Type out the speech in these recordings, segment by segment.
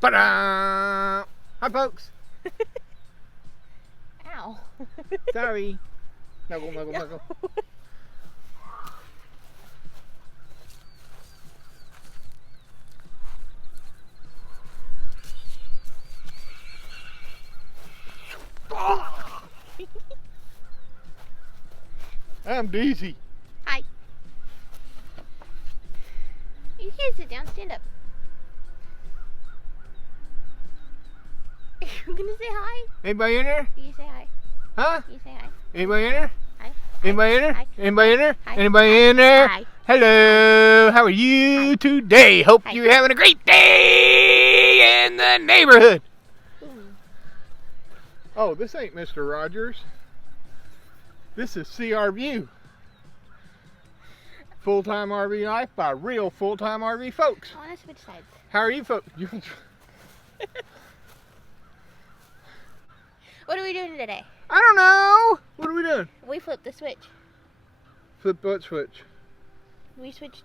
Ta-da! Hi, folks. Ow. Sorry. Snuggle. I'm Daisy. Hi. You can't sit down, stand up. I'm gonna say hi. Anybody in there? You say hi. Huh? You say hi. Anybody in there? Hi. Anybody in there? Hi. Anybody in there? Hi. Anybody in there? Hi. Hello. How are you today? Hope Hi. you're having a great day in the neighborhood. Ooh. Oh, this ain't Mr. Rogers. This is seeouRView. Full-time RV life by real full-time RV folks. I wanna switch sides. How are you folks? What are we doing today? I don't know. What are we doing? We flipped the switch. Flip what switch? We flipped.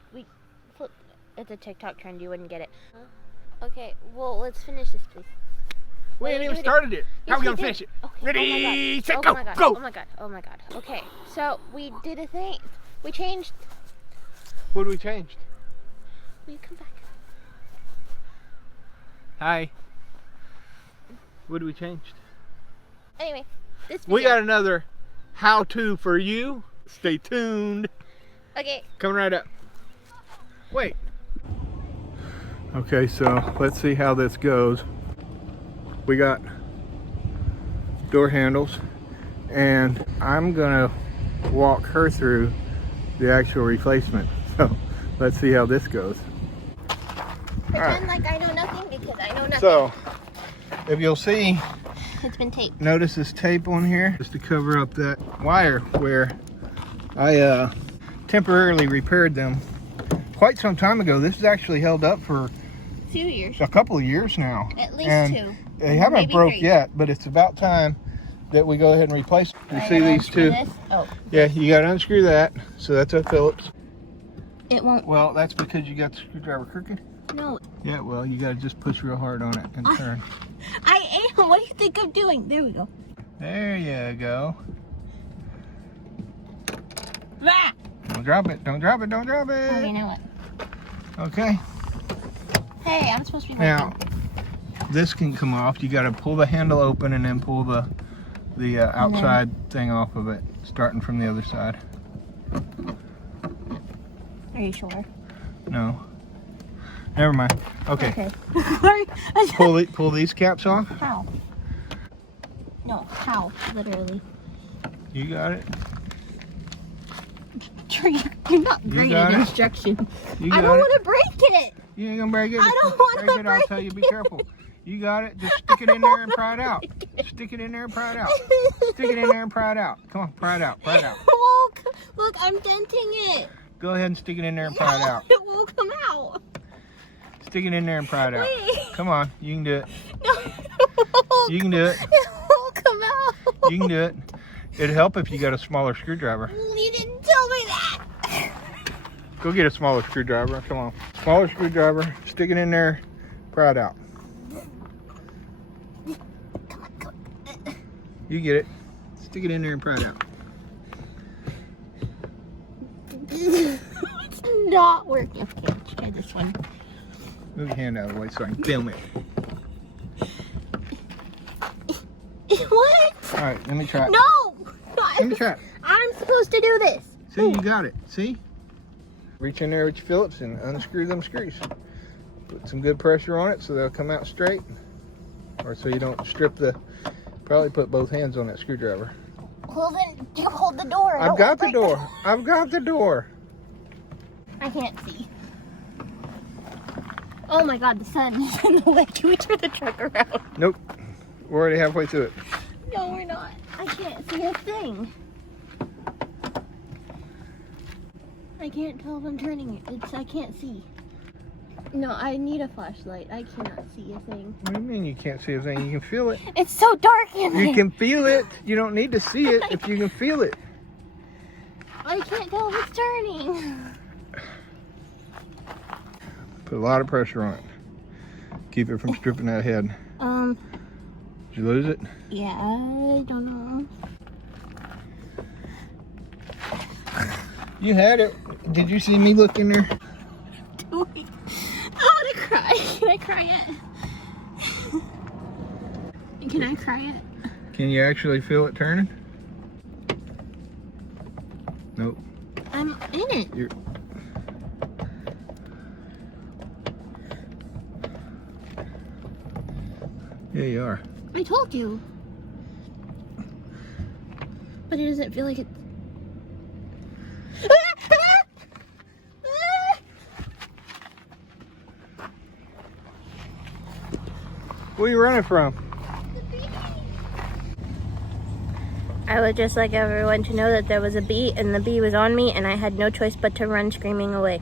It's a TikTok trend, you wouldn't get it. Okay, well, let's finish this, please. We ain't even started it. How are we gonna finish it? Okay. Ready, set, oh go, my God. go. Oh my god, oh my god. Okay, so we did a thing. We changed. What did we change? Will you come back? Hi. What did we change? Anyway, this We video. got another how-to for you. Stay tuned. Okay. Coming right up. Wait. Okay, so let's see how this goes. We got door handles, and I'm gonna walk her through the actual replacement. So let's see how this goes. Pretend like I know nothing because I know nothing. So if you'll see, It's been taped. notice this tape on here just to cover up that wire where I temporarily repaired them quite some time ago. This is actually held up for 2 years. a couple of years now. At least and 2. They haven't Maybe broke 3. yet, but it's about time that we go ahead and replace them. You see these two? Oh. Yeah, you got to unscrew that. So that's a Phillips. It won't. Well, that's because you got the screwdriver crooked. No. Yeah, well, you got to just push real hard on it and turn. I am. What do you think I'm doing? There we go. There you go. Ah! Don't drop it. Don't drop it. Don't drop it. Okay, now what? Okay. Hey, I'm supposed to be Now, this can come off. You got to pull the handle open and then pull the outside thing off of it, starting from the other side. Are you sure? No. Never mind. Okay. Okay. Pull these caps off. How? No, how? Literally. You got it. You're not great got at it? instruction. You I got don't it. want to break it. You ain't gonna break it. I don't wanna break it. I'll break tell you. Be it. careful. You got it. Just stick it in there and pry it out. Stick it in there and pry it out. Stick it in there and pry it out. Come on, pry it out. Pry it out. Look, I'm denting it. Go ahead and stick it in there and pry it out. It won't come out. Stick it in there and pry it out. Wait. Come on, you can do it. No. You can do it. It won't come out. You can do it. It'd help if you got a smaller screwdriver. You didn't tell me that. Go get a smaller screwdriver. Come on. Smaller screwdriver. Stick it in there. Pry it out. You get it. Stick it in there and pry it out. It's not working. Okay, let's try this one. Move your hand out of the way so I can film it. What? All right, let me try it. No! Let me try it. I'm supposed to do this. See, you got it. See? Reach in there with your Phillips and unscrew them screws. Put some good pressure on it so they'll come out straight. Or so you don't strip the... Probably put both hands on that screwdriver. Well, then you hold the door. I've got the door. I've got the door. I can't see. Oh my god, the sun is in the way. Can we turn the truck around? Nope. We're already halfway through it. No, we're not. I can't see a thing. I can't tell if I'm turning it. I can't see. No, I need a flashlight. I cannot see a thing. What do you mean you can't see a thing? You can feel it. It's so dark in there. You can feel it. You don't need to see it if you can feel it. I can't tell if it's turning. Put a lot of pressure on it. Keep it from stripping that head. Did you lose it? Yeah, I don't know. You had it. Did you see me look in there? I want to cry. Can I cry it? Can I cry it? Can you actually feel it turning? Nope. I'm in it. Yeah, you are. I told you. But it doesn't feel like it. Where are you running from? I would just like everyone to know that there was a bee and the bee was on me and I had no choice but to run screaming away.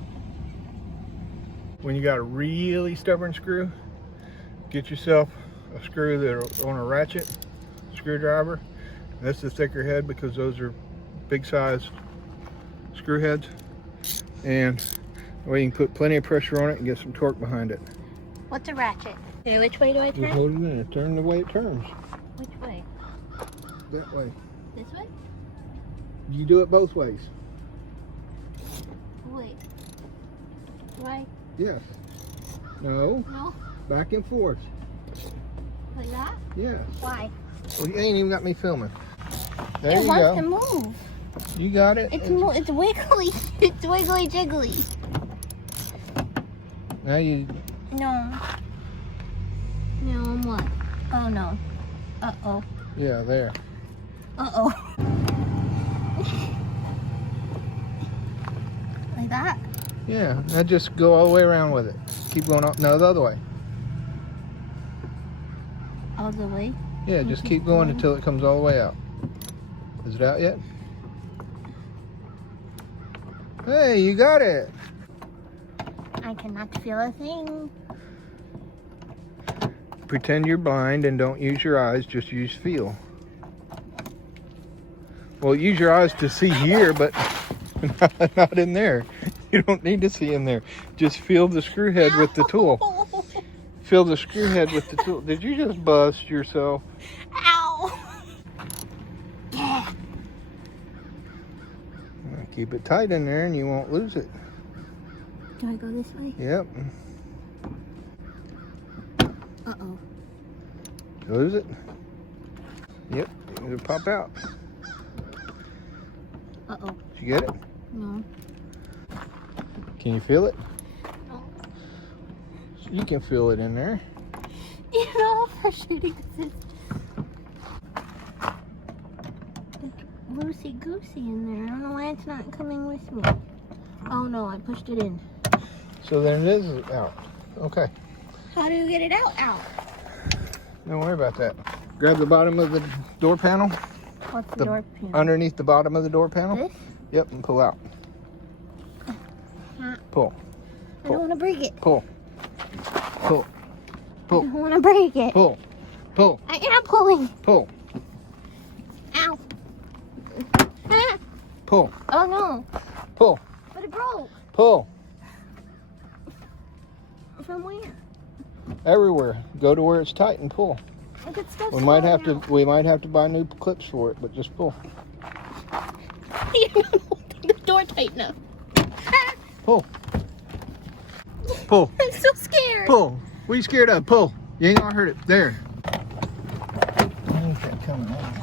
When you got a really stubborn screw, get yourself a screw that's on a ratchet screwdriver. That's the thicker head because those are big size screw heads. And that way you can put plenty of pressure on it and get some torque behind it. What's a ratchet? Okay, which way do I turn? Just hold it in there. Turn the way it turns. Which way? That way. This way? You do it both ways. Wait. Why? Yes. No. No? Back and forth. Like that? Yes. Why? Well, you ain't even got me filming. There It you wants go. to move. You got it. It's wiggly. It's wiggly jiggly. Now you. No. No, what? Oh no. Uh-oh. Yeah, there. Uh-oh. Like that? Yeah. Now just go all the way around with it. Keep going up. No, the other way. All the way? Yeah, just keep going until it comes all the way out. Is it out yet? Hey, you got it. I cannot feel a thing. Pretend you're blind and don't use your eyes, just use feel. Well, use your eyes to see here, but not in there. You don't need to see in there. Just feel the screw head with the tool. Feel the screw head with the tool. Did you just bust yourself? Ow! Keep it tight in there and you won't lose it. Do I go this way? Yep. Uh-oh. Lose it? Yep. It'll pop out. Uh-oh. Did you get it? No. Can you feel it? No. You can feel it in there. You know how frustrating this is. Loosey goosey in there. I don't know why it's not coming with me. Oh no, I pushed it in. So then it is out. Okay. How do you get it out? Don't worry about that. Grab the bottom of the door panel. What's the door panel? Underneath the bottom of the door panel. This? Yep, and pull out. Pull. I don't want to break it. Pull. Pull. I Pull. don't want to break it. Pull. Pull. I am pulling. Pull. Ow. Ah. Pull. Oh no. Pull. But it broke. Pull. From where? Everywhere. Go to where it's tight and pull. I could still We might have to buy new clips for it, but just pull. You're not holding the door tight enough. Pull. Pull. I'm so scared. Pull. What are you scared of? Pull. You ain't gonna hurt it. There. Okay, coming on.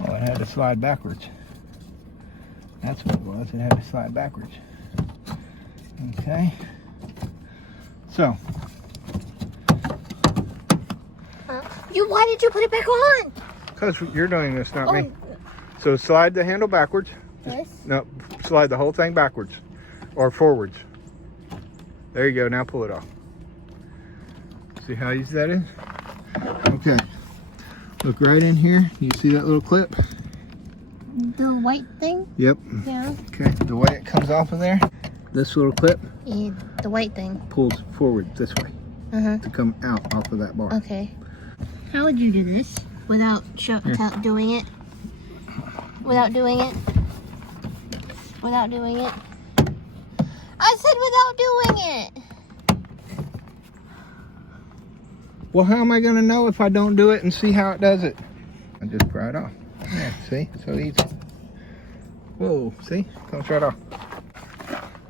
Oh, it had to slide backwards. That's what it was. It had to slide backwards. Okay. So. Why did you put it back on? Because you're doing this, not me. So slide the handle backwards. This? No, slide the whole thing backwards or forwards. There you go. Now pull it off. See how easy that is? Okay. Look right in here. You see that little clip? The white thing? Yep. Yeah. Okay. The way it comes off of there, this little clip Yeah, the white thing. pulls forward this way Uh-huh. to come out off of that bar. Okay. How would you do this without doing it? Without doing it. Without doing it. I said without doing it. Well, how am I going to know if I don't do it and see how it does it? I just pry it off. Yeah, see? So easy. Whoa, see? Comes right off.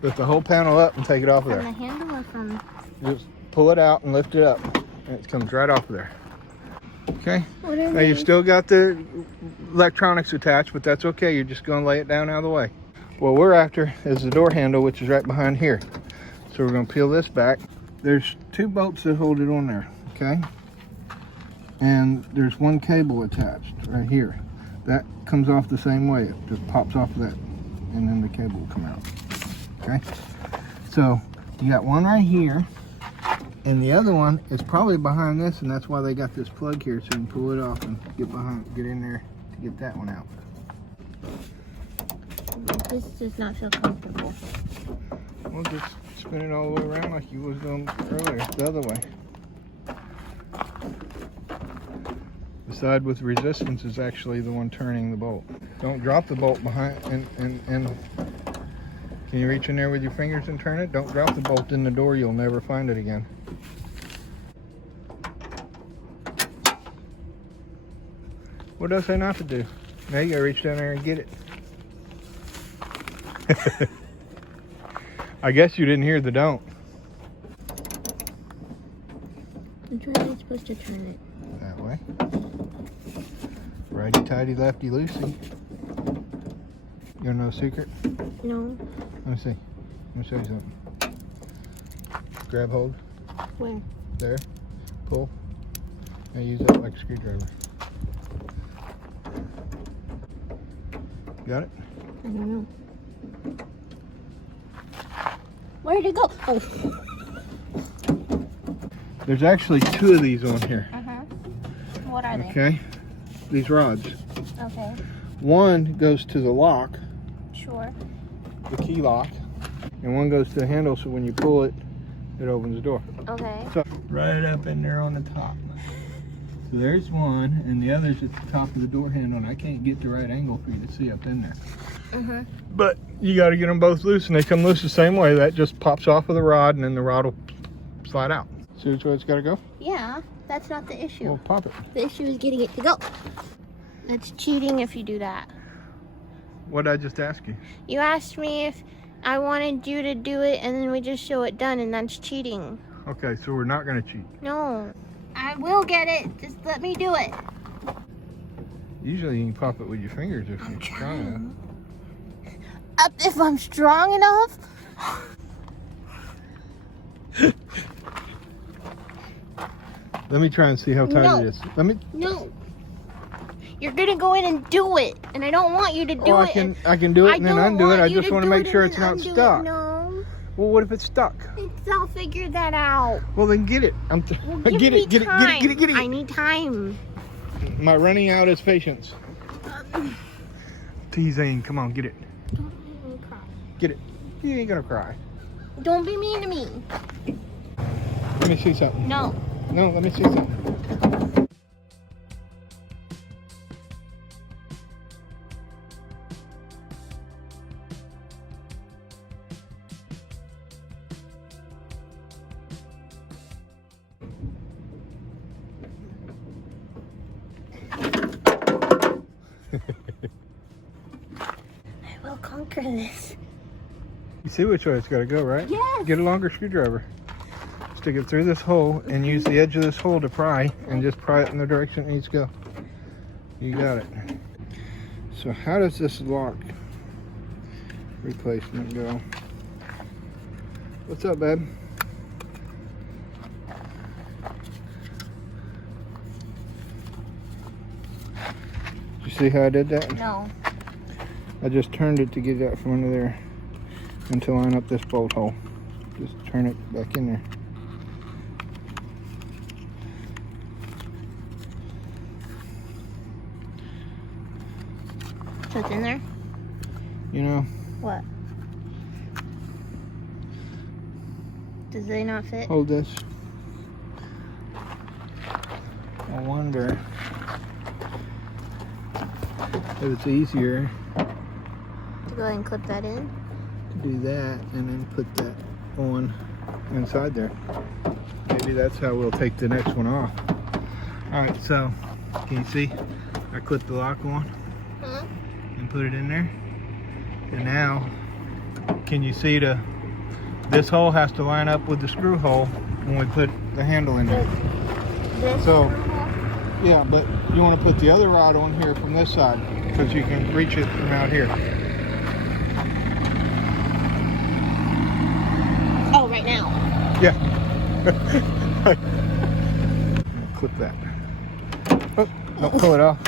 Lift the whole panel up and take it off of there. From the handle or from... Just pull it out and lift it up. And it comes right off of there. Okay? What are Now you've these? still got the electronics attached, but that's okay. You're just going to lay it down out of the way. What we're after is the door handle, which is right behind here. So we're going to peel this back. There's 2 bolts that hold it on there, okay? And there's 1 cable attached right here. That comes off the same way. It just pops off of that, and then the cable will come out, okay? So you got one right here, and the other one is probably behind this, and that's why they got this plug here, so you can pull it off and get in there to get that one out. This does not feel comfortable. Well, just spin it all the way around like you was doing earlier, the other way. The side with resistance is actually the one turning the bolt. Don't drop the bolt behind, and can you reach in there with your fingers and turn it? Don't drop the bolt in the door, you'll never find it again. What does I not to do? Now you gotta reach down there and get it. I guess you didn't hear the don't. Which way are you supposed to turn it? That way. Righty tighty, lefty loosey. You wanna know a secret? No. Let me see. Let me show you something. Grab hold. Where? There. Pull. Now use that like a screwdriver. Got it? I don't know. Where'd it go? Oh. There's actually 2 of these on here. What are they? Okay. These rods. Okay. One goes to the lock, Sure. the key lock, and one goes to the handle, so when you pull it, it opens the door. Okay. So right up in there on the top. So there's one, and the other's at the top of the door handle, and I can't get the right angle for you to see up in there. But you got to get them both loose, and they come loose the same way. That just pops off of the rod, and then the rod will slide out. See which way it's got to go? Yeah, that's not the issue. Well, pop it. The issue is getting it to go. That's cheating if you do that. What did I just ask you? You asked me if I wanted you to do it, and then we just show it done, and that's cheating. Okay, so we're not going to cheat. No. I will get it. Just let me do it. Usually you can pop it with your fingers if you're strong enough. If I'm strong enough? Let me try and see how tight No. it is. Let me. No. You're gonna go in and do it, and I don't want you to do I it. can do it and then undo it. I just want to make sure it's not undo it. stuck. No. Well, what if it's stuck? I'll figure that out. Well, then get it. Well, Get give me it. Get time. it. I need time. My running out is patience. Teasing. Come on, get it. Don't make me cry. Get it. You ain't gonna cry. Don't be mean to me. Let me see something. No. No, let me see something. I will conquer this. You see which way it's got to go, right? Yes. Get a longer screwdriver. Stick it through this hole and use the edge of this hole to pry, and just pry it in the direction it needs to go. You got it. So how does this lock replacement go? What's up, babe? You see how I did that? No. I just turned it to get it out from under there and to line up this bolt hole. Just turn it back in there. So it's in there? You know, What? Does they not fit? hold this. I wonder if it's easier To go ahead and clip that in. to do that and then put that on inside there. Maybe that's how we'll take the next one off. Alright, so can you see? I clipped the lock on and put it in there. And now, can you see this hole has to line up with the screw hole when we put the handle in there. This So, screw hole? yeah, but you want to put the other rod on here from this side because you can reach it from out here. Oh, right now. Yeah. Clip that. Oh, don't pull it off.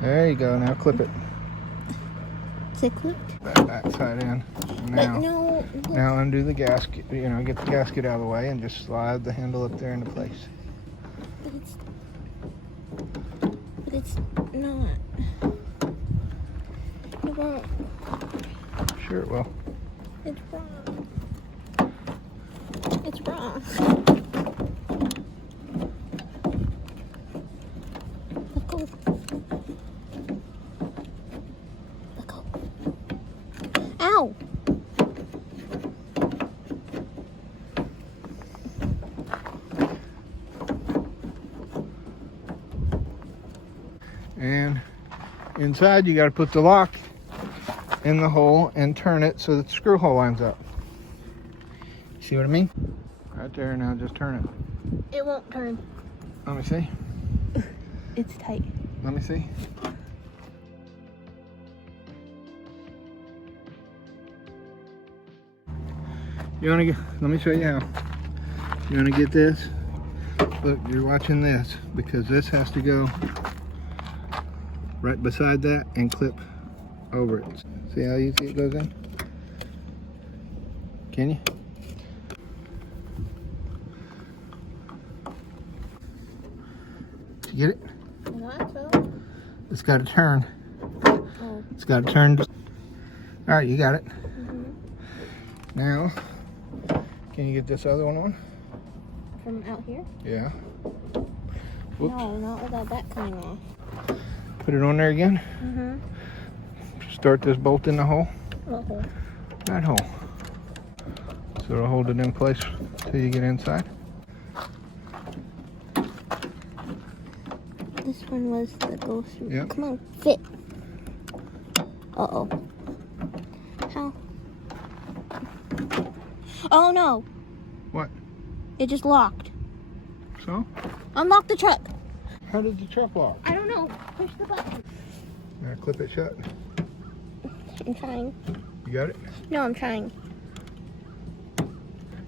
There you go. Now clip it. Is it clipped? That back side in. Now, But no. now undo the gasket. You know, get the gasket out of the way and just slide the handle up there into place. But it's not. It won't. Sure it will. It's wrong. It's wrong. Let go. Let go. Ow! And inside you got to put the lock in the hole and turn it so that the screw hole lines up. See what I mean? Right there. Now just turn it. It won't turn. Let me see. It's tight. Let me see. You want to get, let me show you how. You want to get this? Look, you're watching this because this has to go right beside that and clip over it. See how easy it goes in? Can you? Did you get it? It's got to turn. Oh. It's got to turn. All right, you got it. Now, can you get this other one on? From out here? Yeah. Whoops. No, not without that coming off. Put it on there again. Start this bolt in the hole. What hole? That hole. So it'll hold it in place till you get inside. This one was the go through. Yep. Come on, fit. Uh-oh. How? Oh no. What? It just locked. So? Unlock the truck. How did the truck lock? I don't know. Push the button. Now clip it shut. I'm trying. You got it? No, I'm trying.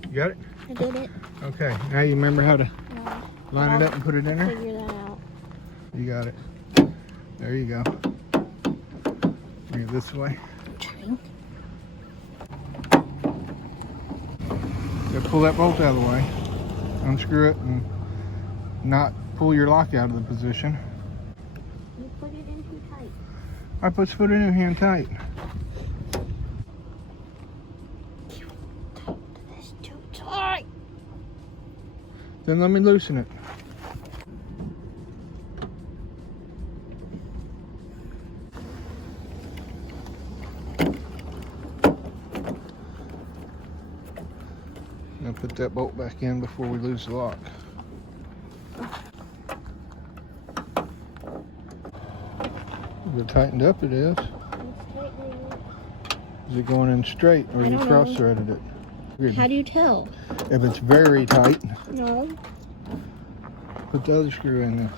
You got it? I did it. Okay. Now you remember how to No. line it up and put it in there? Figure that out. You got it. There you go. Bring it this way. I'm trying. You pull that bolt out of the way. Unscrew it and not pull your lock out of the position. You put it in too tight. I put foot in your hand tight. It's too tight. Then let me loosen it. Now put that bolt back in before we lose the lock. Good tightened up it is. Is it going in straight or you cross threaded it? Good. How do you tell? If it's very tight, No. put the other screw in there.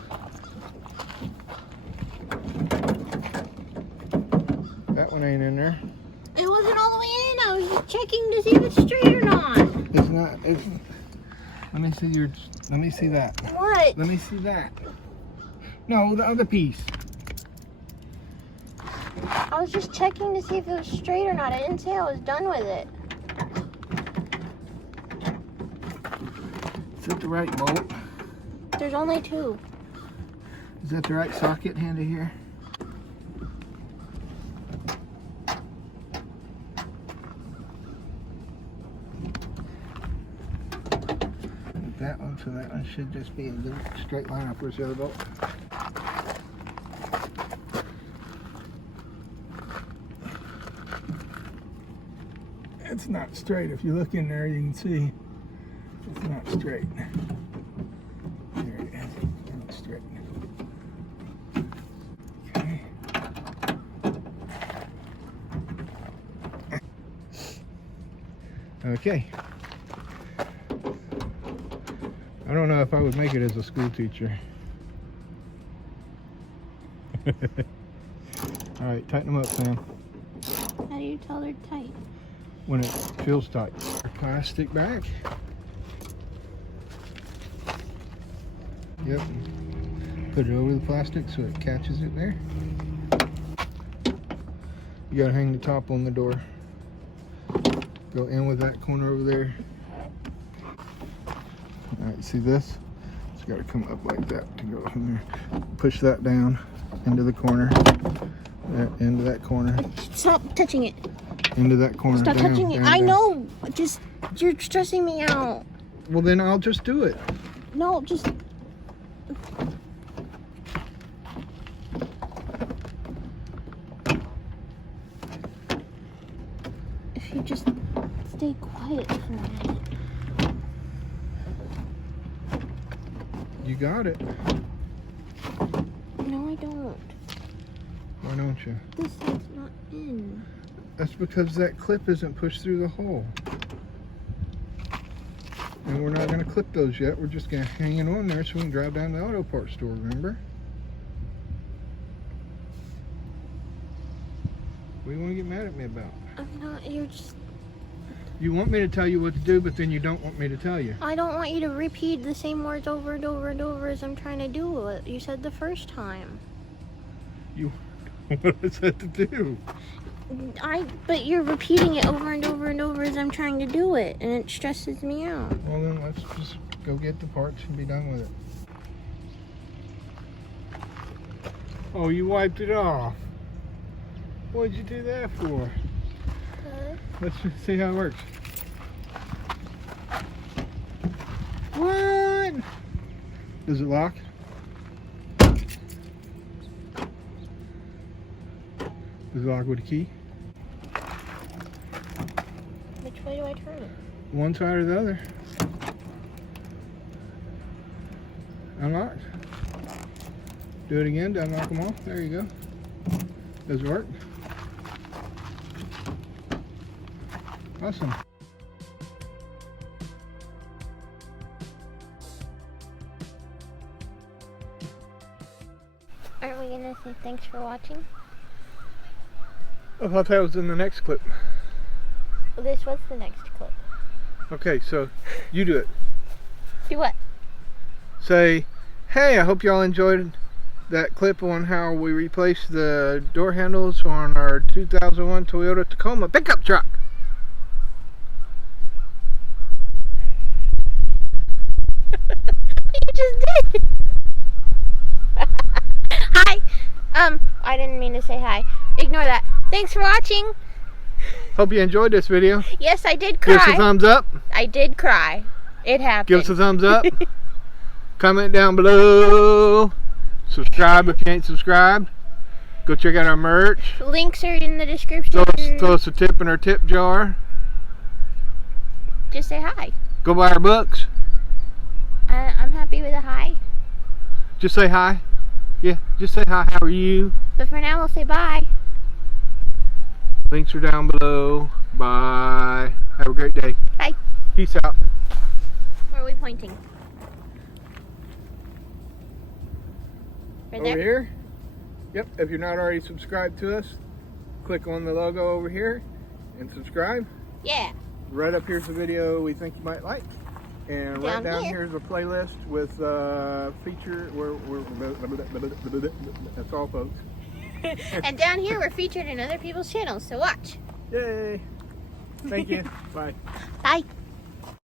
That one ain't in there. It wasn't all the way in. I was just checking to see if it's straight or not. It's not. It's. Let me see your. Let me see that. What? Let me see that. No, the other piece. I was just checking to see if it was straight or not. I didn't say I was done with it. Is that the right bolt? There's only two. Is that the right socket handy here? That one, so that one should just be a good straight line up. Where's the other bolt? It's not straight. If you look in there, you can see it's not straight. There it is. Not straight. Okay. Okay. I don't know if I would make it as a school teacher. All right, tighten them up, Sam. How do you tell they're tight? When it feels tight. Plastic back. Yep. Put it over the plastic so it catches it there. You gotta hang the top on the door. Go in with that corner over there. Alright, see this? It's gotta come up like that to go from there. Push that down into the corner. There, into that corner. Stop touching it. Into that corner. Stop down, touching it. down, I down. know. Just, you're stressing me out. Well, then I'll just do it. No, just. If you just stay quiet for a minute. You got it. No, I don't. Why don't you? This side's not in. That's because that clip isn't pushed through the hole. And we're not going to clip those yet. We're just going to hang it on there so we can drive down to the auto parts store, remember? What do you want to get mad at me about? I'm not. You're just. You want me to tell you what to do, but then you don't want me to tell you. I don't want you to repeat the same words over and over and over as I'm trying to do it. You said the first time. What is that to do? But you're repeating it over and over and over as I'm trying to do it, and it stresses me out. Well, then let's just go get the parts and be done with it. Oh, you wiped it off. What'd you do that for? Let's just see how it works. What? Does it lock? Does it lock with a key? Which way do I turn it? One side or the other. Unlocked. Do it again to unlock them all. There you go. Does it work? Awesome. Aren't we gonna say thanks for watching? I thought that was in the next clip. Well, this was the next clip. Okay, so you do it. Do what? Say, hey, I hope y'all enjoyed that clip on how we replaced the door handles on our 2001 Toyota Tacoma Pickup Truck. You just did! Hi! I didn't mean to say hi. Ignore that. Thanks for watching. Hope you enjoyed this video. Yes, I did cry. Give us a thumbs up. I did cry. It happened. Give us a thumbs up. Comment down below. Subscribe if you ain't subscribed. Go check out our merch. Links are in the description. Throw us a tip in our tip jar. Just say hi. Go buy our books. I'm happy with a hi. Just say hi. Yeah, just say hi. How are you? But for now, we'll say bye. Links are down below. Bye. Have a great day. Bye. Peace out. Where are we pointing? Right Over there? here? Yep. If you're not already subscribed to us, click on the logo over here and subscribe. Yeah. Right up here's a video we think you might like. And right down here is a playlist with feature. That's all, folks. And down here, we're featured in other people's channels, so watch. Yay! Thank you. Bye. Bye.